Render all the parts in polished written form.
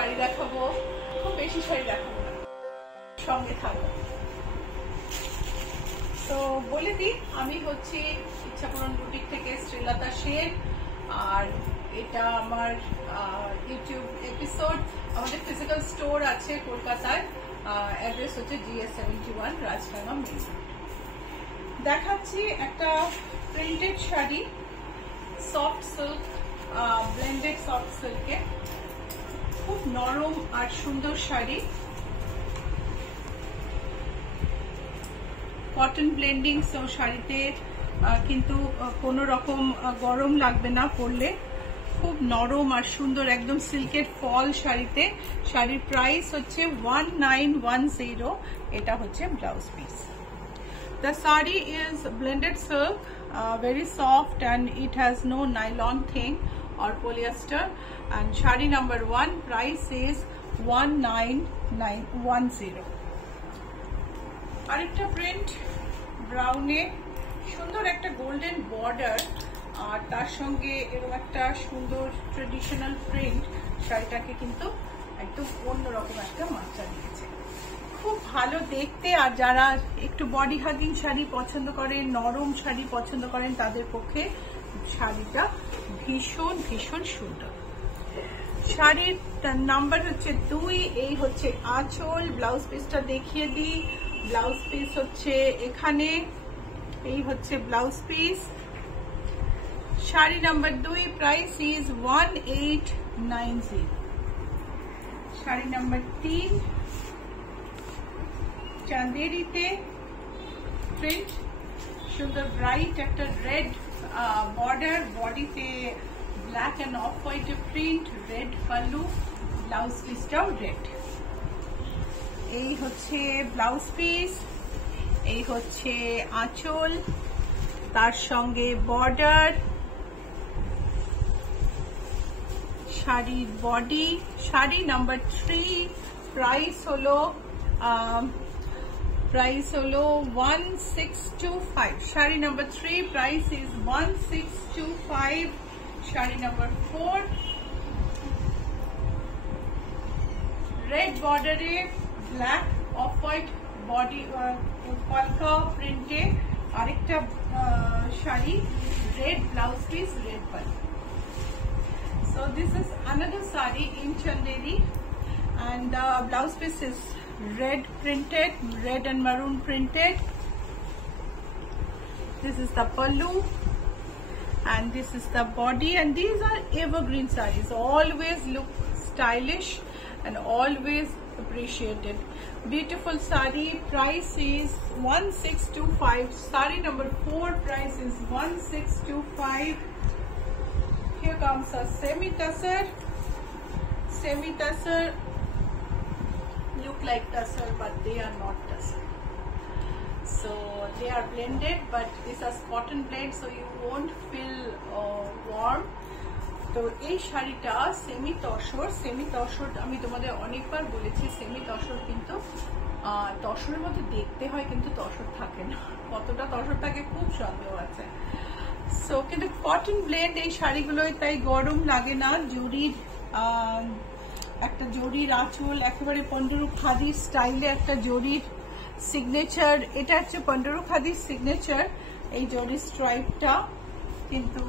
শাড়ি দেখাবো, খুব বেশি শাড়ি দেখাবো না, সঙ্গে থাকবো। তো বলে দিই, আমি হচ্ছি ইচ্ছাপূরণ বুটিক থেকে শ্রীলতা শেখ, আর এটা আমার ইউটিউব এপিসোড। আমাদের ফিজিক্যাল স্টোর আছে কলকাতায়, অ্যাড্রেস হচ্ছে GS71 রাজডাঙ্গা মেন। দেখাচ্ছি একটা printed sari, soft silk, blended soft সিল্কে, খুব নরম আর সুন্দর শাড়ি। কটন ব্লেন্ডিং, সো শাড়িতে কিন্তু কোনো রকম গরম লাগবে না পরলে, খুব নরম আর সুন্দর, একদম সিল্কের ফল শাড়িতে। শাড়ির প্রাইস হচ্ছে 1910। এটা হচ্ছে blouse piece. The saree is blended silk, very soft, and it has no nylon thing or polyester. And shari number 1 price is 19910. আরেকটা প্রিন্ট ব্রাউনে, সুন্দর একটা গোল্ডেন বর্ডার, আর তার সঙ্গে এরকম একটা সুন্দর ট্রেডিশনাল প্রিন্ট। শাড়িটাকে কিন্তু একদম অন্যরকম একটা মাত্রা দিয়েছে, খুব ভালো দেখতে। আর যারা একটু বডি হাগিং শাড়ি পছন্দ করেন, নরম শাড়ি পছন্দ করেন, তাদের পক্ষে শাড়িটা ভীষণ ভীষণ সুন্দর। শাড়ির নাম্বার হচ্ছে 2। এই হচ্ছে আঁচল। ব্লাউজ পিসটা দেখিয়ে দিই। ব্লাউজ পিস হচ্ছে এখানে, এই হচ্ছে blouse piece. Sari number 2, price is 1890। শাড়ি নাম্বার 3 চাঁদেরিতে প্রিন্ট, সুন্দর ব্রাইট একটা রেড বর্ডার, বডিতে black and off white print, red pallu, blouse পিসটাও রেড। এই হচ্ছে ব্লাউজ পিস, এই হচ্ছে আঁচল, তার সঙ্গে বর্ডার, শাড়ির বডি। শাড়ি নাম্বার 3, প্রাইস হলো 1625। শাড়ি নাম্বার 3 price is 1625। Sari number 4 red বর্ডারে ব্ল্যাক অফ হোয়াইট বডি কলকা প্রিন্টে আরেকটা sari, red blouse piece, red pallu. So this is another saree in Chanderi, and the blouse piece is red printed, red and maroon printed. This is the pallu, and this is the body, and these are evergreen sarees, always look stylish and always appreciated. Beautiful saree. Price is 1625. Saree number 4 price is 1625. Here comes a semi-tussar. Semi-tussar look like tussar, but they are not tussar. So they are blended, but this is cotton blend, so you won't feel warm. তো এই শাড়িটা semi tussar. Semi tussar আমি তোমাদের অনেকবার বলেছি, semi tussar কিন্তু তসরের মতো দেখতে হয়, কিন্তু তসর থাকে না। কতটা তসর থাকে খুব সন্দেহ আছে। সো কিন্তু কটন ব্লেন্ড এই শাড়িগুলোয়, তাই গরম লাগে না। জরির একটা জরির আঁচল, একেবারে পন্ডরু খাদির স্টাইলে একটা জরির সিগনেচার। এটা হচ্ছে পন্ডরু খাদির সিগনেচার, এই জরির স্ট্রাইপটা, কিন্তু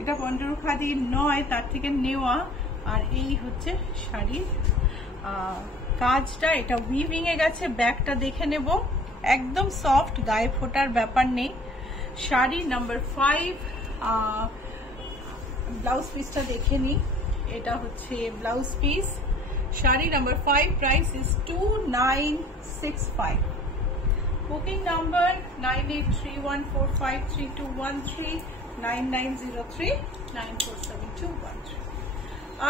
এটা পন্ডরু খাদির নয়, তার থেকে নেওয়া। আর এই হচ্ছে শাড়ির কাজটা, এটা উইভিং এ গেছে। ব্যাকটা দেখে নেব, একদম সফট, গায়ে ফোটার ব্যাপার নেই। শাড়ি নাম্বার 5, ব্লাউজ পিসটা দেখে নি। এটা হচ্ছে blouse piece. Sari number 5 price is 2965। Booking number 9831453213, 9903947213।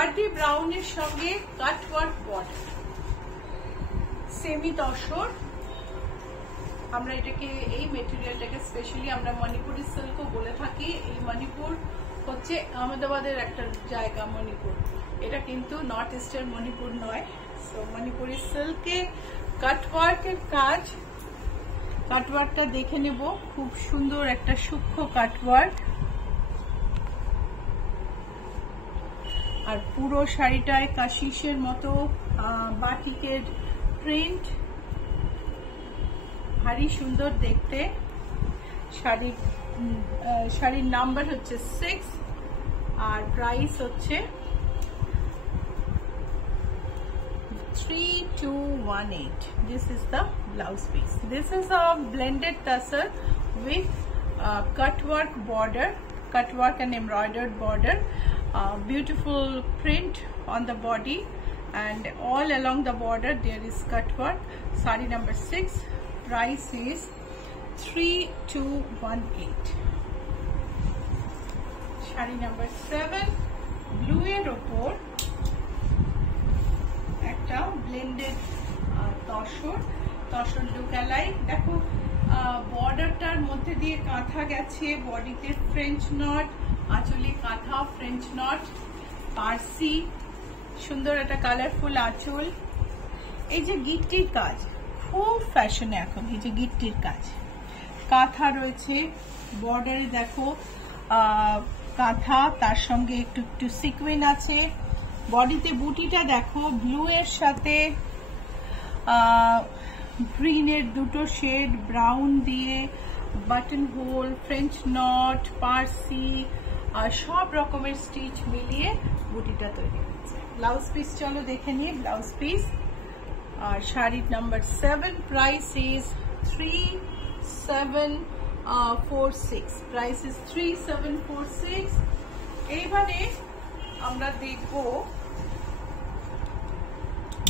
আরডি ব্রাউনের সঙ্গে কাটওয়ার্ক বর্ডার, সেমি তসর। আমরা এটাকে, এই মেটেরিয়ালটাকে স্পেশালি আমরা মণিপুরি সিল্কও বলে থাকি। এই মণিপুর হচ্ছে আহমেদাবাদের একটা জায়গা, মণিপুর। এটা কিন্তু নর্থ ইস্টের মণিপুর নয়। সো মণিপুরি সিল্কে কাটওয়ার্কের কাজ। কাটওয়ার্কটা দেখে নেব, খুব সুন্দর একটা সূক্ষ্ম কাটওয়ার্ক। আর পুরো শাড়িটায় কাশিসের মতো বাটিকের প্রিন্ট, ভারী সুন্দর দেখতে। শাড়ির নাম্বার হচ্ছে 6 আর প্রাইস হচ্ছে 3218. This is the blouse piece. This is a blended tussar with cut work border, cut work and embroidered border, beautiful print on the body, and all along the border there is cut work. Sari number 6, price is 3218. Sari number 7, blue এর উপর একটা blended tussar look alike. দেখো বর্ডারটার মধ্যে দিয়ে কাঁথা গেছে, বডিতে French not, আঁচলে কাঁথা ফ্রেঞ্চ নট, পার্সি, সুন্দর একটা কালারফুল আঁচল। এই যে গিট্টির কাজ খুব ফ্যাশনে এখন, এই যে গিট্টির কাজ, কাঁথা রয়েছে বর্ডারে, দেখো কাঁথা, তার সঙ্গে একটু একটু সিকুয়েন আছে। বডিতে বুটিটা দেখো ব্লু এর সাথে গ্রিনের দুটো শেড, ব্রাউন দিয়ে button hole, French knot, Parsi, আর সব রকমের স্টিচ মিলিয়ে বুটিটা তৈরি হচ্ছে। ব্লাউজ পিস চলো দেখে নিই ব্লাউজ পিস। আর শাড়ির number 7, price is 3746, price is 3746। এইবারে আমরা দেখব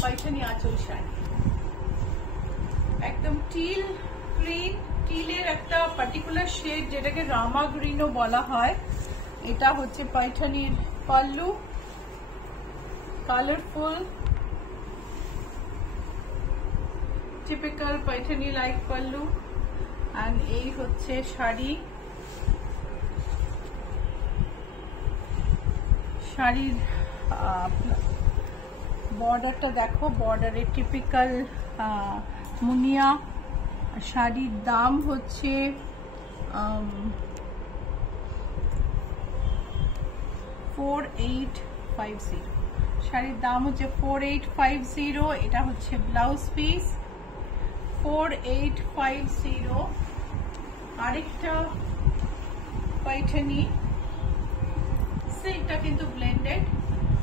পাইঠানি আঁচল শাড়ি, একদম টিল গ্রিন, টিলের একটা পার্টিকুলার শেড যেটাকে রামা গ্রিনও বলা হয়। এটা হচ্ছে পাইঠানির pallu, colourful typical Paithani like pallu, and এই হচ্ছে শাড়ি। শাড়ির বর্ডারটা দেখো, বর্ডারে টিপিক্যাল মুনিয়া। শাড়ির দাম হচ্ছে 4850, শাড়ির দাম হচ্ছে 4850। এটা হচ্ছে ব্লাউজ পিস 4850। আরেকটা পাইঠানি, সেটা কিন্তু ব্লেন্ডেড,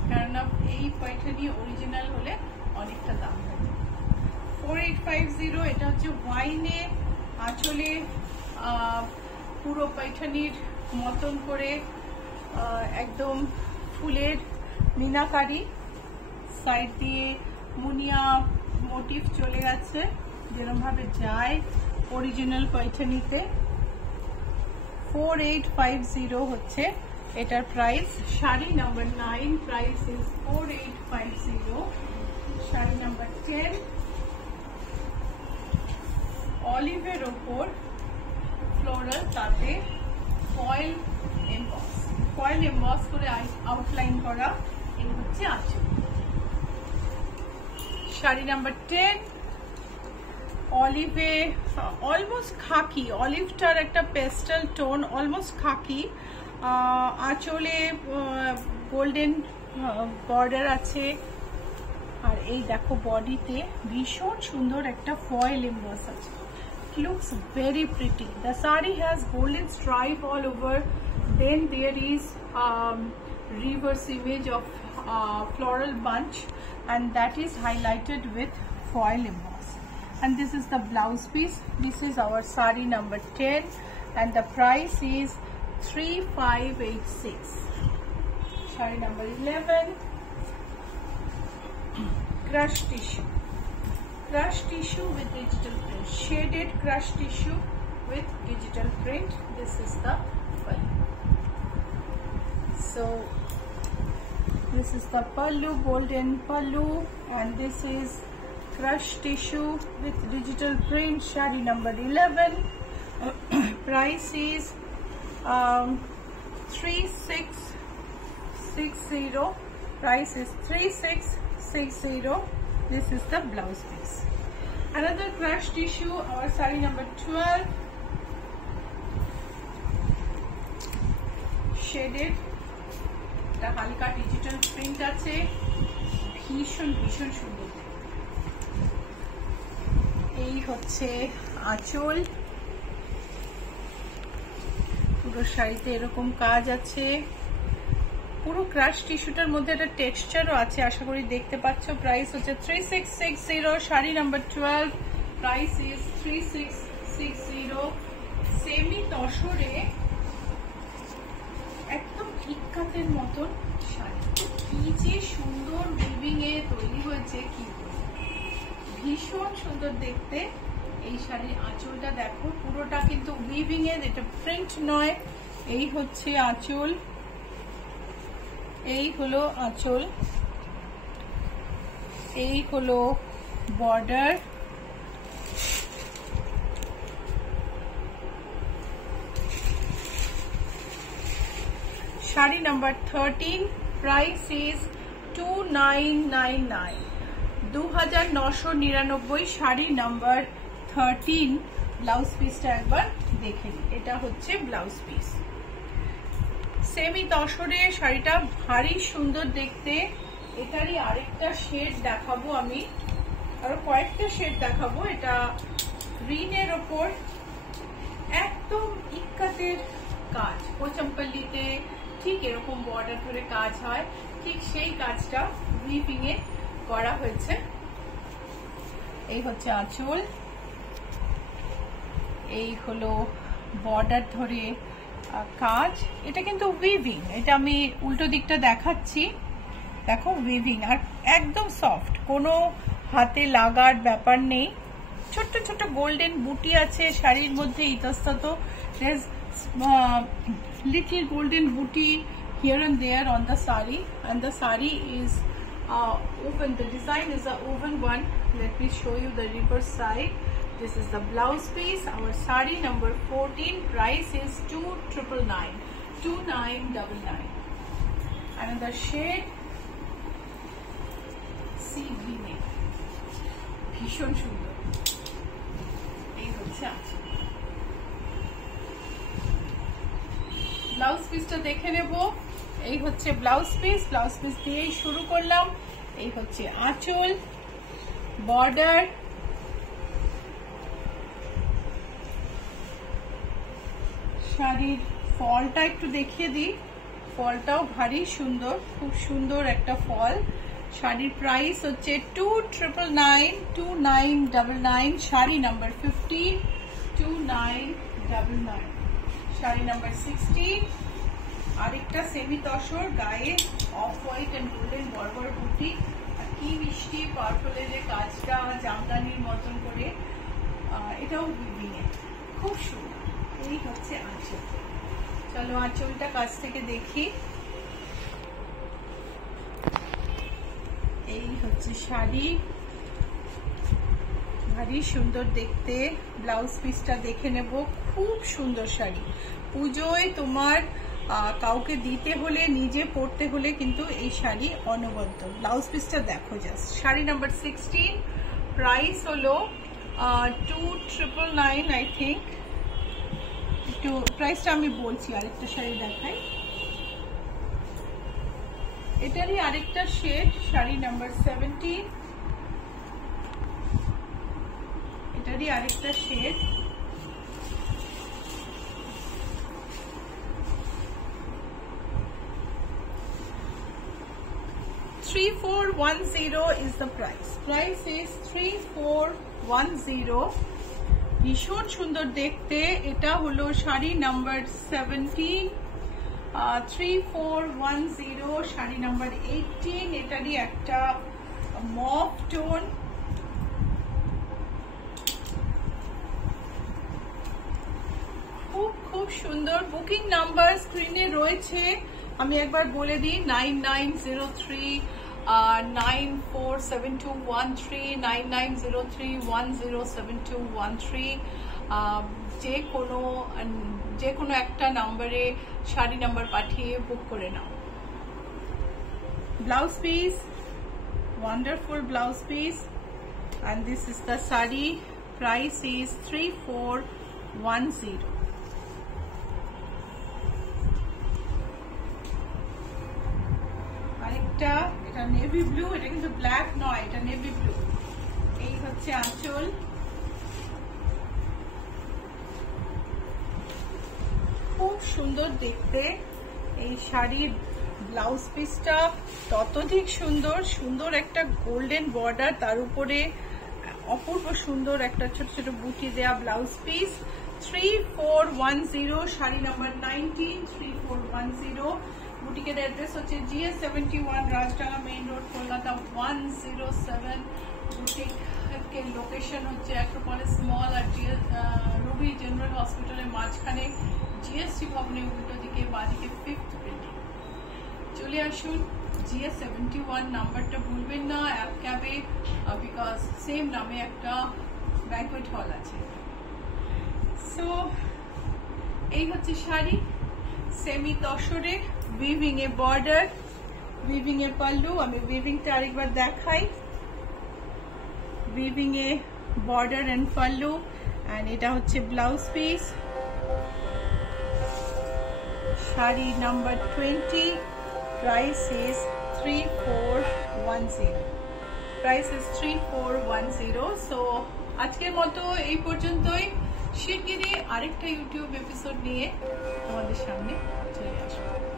কারণ এই পাইঠানি অরিজিনাল হলে অনেকটা দাম হয়। 4850, এটা হচ্ছে ওয়াইনে, আঁচলে পুরো পাইঠানির মতন করে একদম ফুলের মিনাকারি, সাইড দিয়ে মুনিয়া মোটিভ চলে গেছে, যেরকম ভাবে যায় অরিজিনাল পাইঠানিতে। 4850 হচ্ছে এটার price. Sari number 9, price is 4850। Sari number 10, অলিভের ওপর ফ্লোরাল, তাতে ফয়েল এমবস করে আউটলাইন করা, এই হচ্ছে আঁচল। শাড়ি নাম্বার 10, অলিভে, অলমোস্ট খাকি, অলিভটার একটা পেস্টাল টোন, অলমোস্ট খাকি, আঁচলে গোল্ডেন বর্ডার আছে। আর এই দেখো বডিতে ভীষণ সুন্দর একটা ফয়েল এমবস আছে, looks very pretty. The sari has golden stripe all over, then there is reverse image of floral bunch, and that is highlighted with foil emboss. And this is the blouse piece. This is our sari number 10, and the price is 3586. Sari number 11, crush tissue. Crush tissue with digital print, shaded crush tissue with digital print. This is the pallu. So this is the pallu, golden pallu, and this is crush tissue with digital print. Shadi number 11. Price is 3660. Price is 3660. This is the blouse piece. Another crush tissue, our sari number 12, shaded, the halka digital print আছে, ভীষণ ভীষণ সুন্দর। এই হচ্ছে আঁচল, পুরো শাড়িতে এরকম কাজ আছে, পুরো ক্রাশ টিস্যুটার মধ্যে একটা টেক্সচারও আছে, আশা করি দেখতে পাচ্ছ। প্রাইস হচ্ছে 3660, sari number 12, price is 3660। Semi তসরে একদম ইক্কাতের মতন শাড়ি, কি যে সুন্দর উইভিং এ তৈরি হয়েছে, কি ভীষণ সুন্দর দেখতে। এই শাড়ির আঁচলটা দেখো, পুরোটা কিন্তু উইভিং এর, এটা প্রিন্ট নয়। এই হচ্ছে আঁচল, এই হলো আঁচল, এই হলো border. Sari number 13, price is 2999, 2999, sari number 13। Blouse পিসটা একবার দেখে নিই, এটা হচ্ছে ব্লাউজ পিস। সেমি তসরে শাড়িটা ভারী সুন্দর দেখতে। এটারই আরেকটা শেড দেখাবো আমি, আরো কয়েকটা শেড দেখাবো। এটা গ্রিনের ওপর একদম ইক্কাতের কাজ, পোচমপল্লিতে ঠিক এরকম বর্ডার ধরে কাজ হয়, ঠিক সেই কাজটা উইভিং এ করা হয়েছে। এই হচ্ছে আঁচল, এই হলো বর্ডার ধরে কাজ। এটা কিন্তু উইভিং, এটা আমি উল্টো দিকটা দেখাচ্ছি, দেখো উইভিং, আর একদম সফট, কোনো হাতে লাগার ব্যাপার নেই। ছোট্ট ছোট্ট গোল্ডেন বুটি আছে শাড়ির মধ্যে, ইতস্তত লিটল গোল্ডেন বুটি here and there on the sari, and the sari is open. The design is a open one. Let me show you the reverse side. This is the blouse piece. Our sari number 14, price is 2999, 2999. Another shade, sea green, ভীষণ সুন্দর। এই হচ্ছে আঁচল। Blouse পিসটা দেখে নেব। এই হচ্ছে ব্লাউজ পিস, ব্লাউজ পিস দিয়েই শুরু করলাম। এই হচ্ছে আঁচল, বর্ডার, শাড়ির ফলটা একটু দেখিয়ে দিই। ফলটাও ভারী সুন্দর, খুব সুন্দর একটা ফল। শাড়ির প্রাইস হচ্ছে 2999, 2999, শাড়ি নাম্বার 50, 2999। শাড়ি নাম্বার 16, আরেকটা সেমি তসর, গায়ে অফ হোয়াইট এন্ড গোল্ডেন বড় বড় বুটি, আর কি মিষ্টি পার্পলের যে কাজটা জামদানির মতন করে, এটাও উইভিং এ খুব সুন্দর। এই হচ্ছে আঁচল। চলো আঁচলটা কাছ থেকে দেখি। এই হচ্ছে শাড়ি, ভারী সুন্দর দেখতে। ব্লাউজ পিসটা দেখে নেব, খুব সুন্দর শাড়ি। পুজোয় তোমার কাউকে দিতে হলে, নিজে পরতে হলে কিন্তু এই শাড়ি অনবদ্য। ব্লাউজ পিসটা দেখো জাস্ট। শাড়ি নাম্বার 16, প্রাইস হলো 2999 আই থিঙ্ক। একটু প্রাইসটা আমি বলছি, আরেকটা শাড়ি দেখাই। এটারই আরেকটা শেড, শাড়ি নাম্বার 17, এটারই আরেকটা shade. $3410 is the price. Price is 3410. ভীষণ সুন্দর দেখতে। এটা হলো শাড়ি নাম্বার 17, 3410, শাড়ি নাম্বার 18, এটারই একটা মফ টোন। খুব খুব সুন্দর। বুকিং নাম্বার স্ক্রিনে রয়েছে, আমি একবার বলে দিই, 9903 947213, 9903107213। যে কোনো একটা নাম্বারে শাড়ি নাম্বার পাঠিয়ে বুক করে নাও। Blouse piece, wonderful blouse piece, and this is the sari. Price is 3410. আরেকটা আরেকটা, এটা নেভি ব্লু, এটা কিন্তু ব্ল্যাক নয়, এটা নেভি ব্লু। এই হচ্ছে আঁচল, খুব সুন্দর দেখতে। এই শাড়ির ব্লাউজ পিসটা ততোধিক সুন্দর, সুন্দর একটা গোল্ডেন বর্ডার, তার উপরে অপূর্ব সুন্দর একটা ছোট ছোট বুটি দেয়া ব্লাউজ পিস। 3410, শাড়ি নাম্বার 19, 3410। বুটিকের অ্যাড্রেস হচ্ছে GS71, Rajdanga main road, Kolkata 107। বুটিকের লোকেশন হচ্ছে অ্যাক্রোপলিস মল আর রুবি জেনারেল হসপিটালের মাঝখানে, জিএসটি ভবনের উল্টো দিকে বাঁদিকে 5th বিল্ডিং। চলে আসুন। GS71 নাম্বারটা ভুলবেন না অ্যাপ ক্যাবে, বিকজ সেম নামে একটা ব্যাংকুয়েট হল আছে। সো এই হচ্ছে শাড়ি, সেমি তসরে, উইভিং এ বর্ডার, উইভিং এ পাল্লু। আমি উইভিংটা আরেকবার দেখাই। উইভিং এ বর্ডার এন্ড পাল্লু, এন্ড এটা হচ্ছে blouse piece. Sari number 20, price is 3410। Price is 3410। So আজকের মতো এই পর্যন্তই। শিগগিরই আরেকটা ইউটিউব এপিসোড নিয়ে তোমাদের সামনে চলে আসবো।